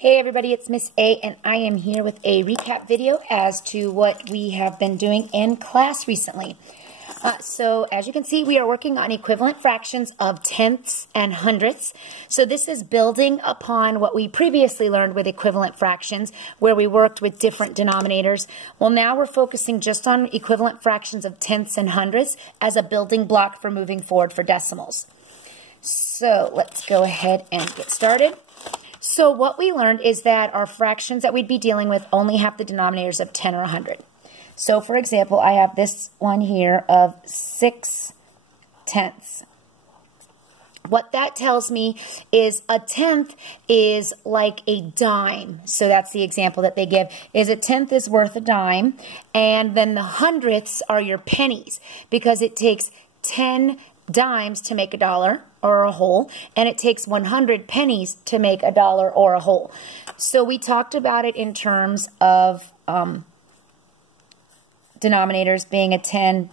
Hey everybody, it's Miss A and I am here with a recap video as to what we have been doing in class recently. So as you can see, we are working on equivalent fractions of tenths and hundredths. So this is building upon what we previously learned with equivalent fractions, where we worked with different denominators. Well, now we're focusing just on equivalent fractions of tenths and hundredths as a building block for moving forward for decimals. So let's go ahead and get started. So what we learned is that our fractions that we'd be dealing with only have the denominators of 10 or 100. So for example, I have this one here of 6 tenths. What that tells me is a tenth is like a dime. So that's the example that they give, is a tenth is worth a dime. And then the hundredths are your pennies, because it takes 10 dimes to make a dollar or a whole, and it takes 100 pennies to make a dollar or a whole. So we talked about it in terms of denominators being a 10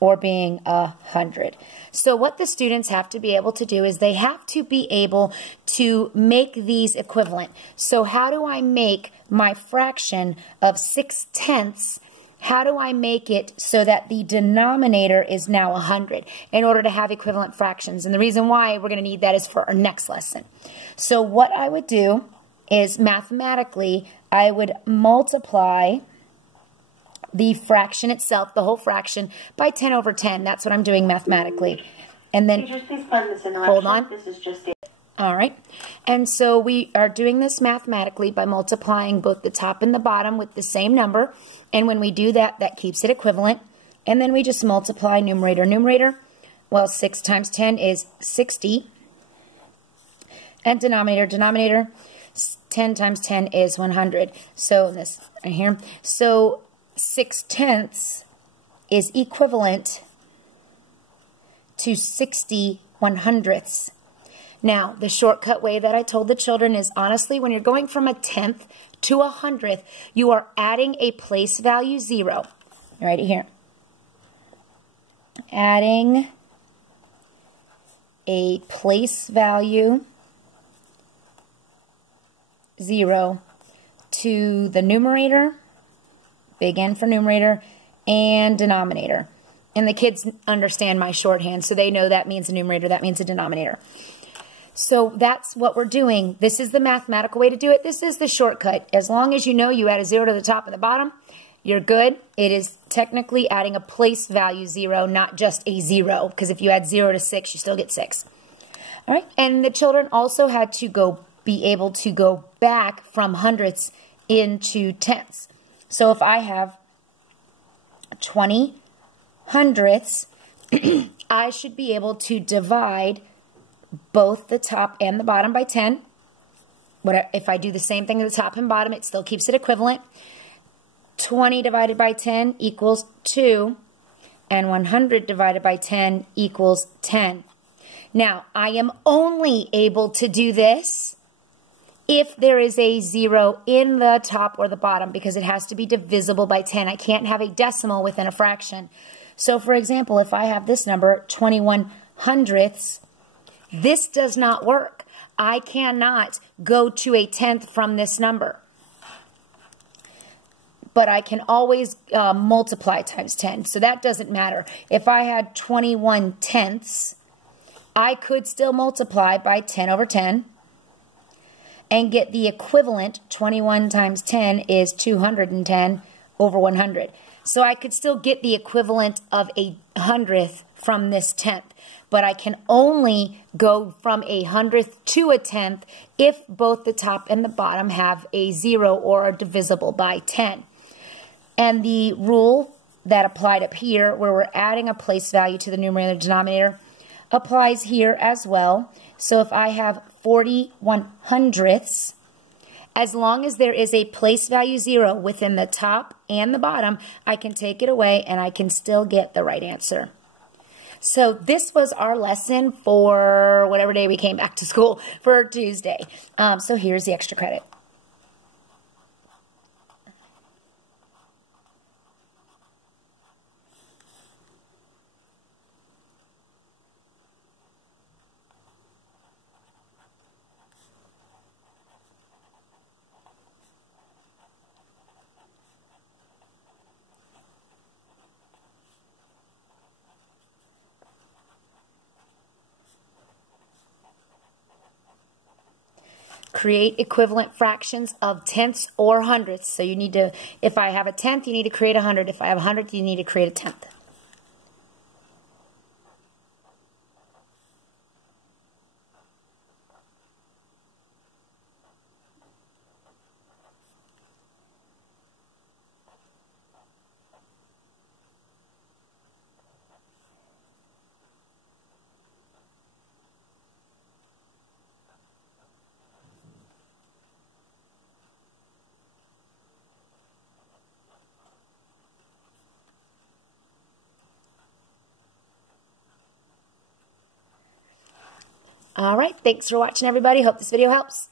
or being 100. So what the students have to be able to do is they have to be able to make these equivalent. So how do I make my fraction of 6 tenths? How do I make it so that the denominator is now 100 in order to have equivalent fractions? And the reason why we're going to need that is for our next lesson. So what I would do is mathematically, I would multiply the fraction itself, the whole fraction, by 10 over 10. That's what I'm doing mathematically. And then, teachers, please pause this interruption. Hold on. This is just it. All right, and so we are doing this mathematically by multiplying both the top and the bottom with the same number, and when we do that, that keeps it equivalent, and then we just multiply numerator, numerator. Well, 6 times 10 is 60, and denominator, denominator, 10 times 10 is 100, so this right here, so 6 tenths is equivalent to 60 100ths. Now, the shortcut way that I told the children is, honestly, when you're going from a tenth to a hundredth, you are adding a place value 0. Right here. Adding a place value 0 to the numerator, big N for numerator, and denominator. And the kids understand my shorthand, so they know that means a numerator, that means a denominator. So that's what we're doing. This is the mathematical way to do it. This is the shortcut. As long as you know you add a 0 to the top and the bottom, you're good. It is technically adding a place value 0, not just a 0, because if you add 0 to 6, you still get 6. All right, and the children also had to be able to go back from hundredths into tenths. So if I have 20 hundredths, I should be able to divide both the top and the bottom by 10. If I do the same thing to the top and bottom, it still keeps it equivalent. 20 divided by 10 equals 2, and 100 divided by 10 equals 10. Now, I am only able to do this if there is a 0 in the top or the bottom, because it has to be divisible by 10. I can't have a decimal within a fraction. So, for example, if I have this number, 21 hundredths, this does not work. I cannot go to a tenth from this number. But I can always multiply times 10, so that doesn't matter. If I had 21 tenths, I could still multiply by 10 over 10 and get the equivalent. 21 times 10 is 210 over 100. So I could still get the equivalent of a hundredth from this tenth. But I can only go from a hundredth to a tenth if both the top and the bottom have a 0 or are divisible by 10. And the rule that applied up here, where we're adding a place value to the numerator and denominator, applies here as well. So if I have 41 hundredths, as long as there is a place value 0 within the top and the bottom, I can take it away and I can still get the right answer. So this was our lesson for whatever day we came back to school for Tuesday. So here's the extra credit. create equivalent fractions of tenths or hundredths. So you need to, if I have a tenth, you need to create a hundred. If I have a hundredth, you need to create a tenth. All right, thanks for watching, everybody. Hope this video helps.